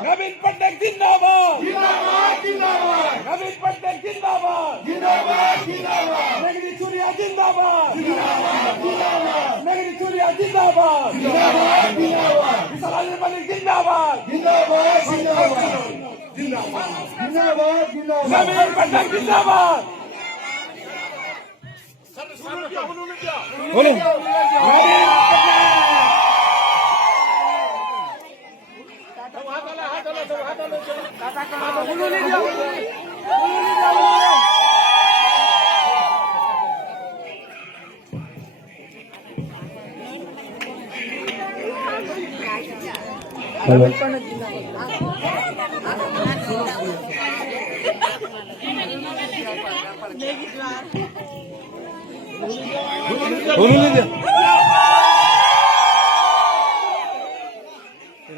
नवीन पटनायक जिंदाबाद जिंदाबाद जिंदाबाद नवीन पटनायक जिंदाबाद जिंदाबाद जिंदाबाद नगरी सूर्या जिंदाबाद जिंदाबाद जिंदाबाद नगरी सूर्या जिंदाबाद जिंदाबाद जिंदाबाद विशाल अली मलिक जिंदाबाद जिंदाबाद जिंदाबाद जिंदाबाद जिंदाबाद नवीन पटनायक जिंदाबाद बोलो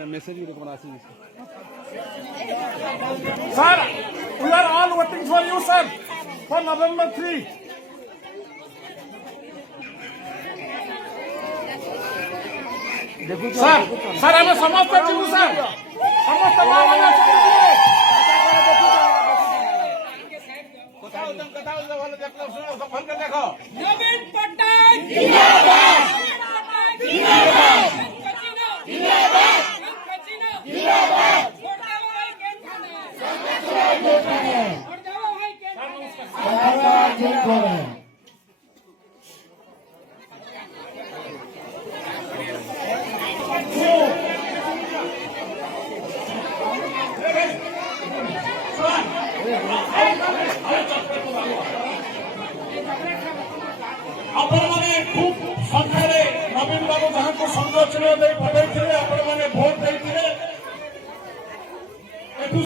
message Sir, we are all waiting for you, sir, for November 3. Sir, sir, ଆମେ ସମସ୍ତେ ଯିବୁ ସାର୍ ସମସ୍ତେ ମାମାନେ नवीन पटनायक जिंदाबाद जिंदाबाद जिंदाबाद जिंदाबाद ଆପଣମାନେ ଖୁବ୍ ସଂଖ୍ୟାରେ ନବୀନ ବାବୁ ଯାହାଙ୍କୁ ସଂରକ୍ଷଣ ଦେଇ ପଠାଇଥିଲେ ଆପଣମାନେ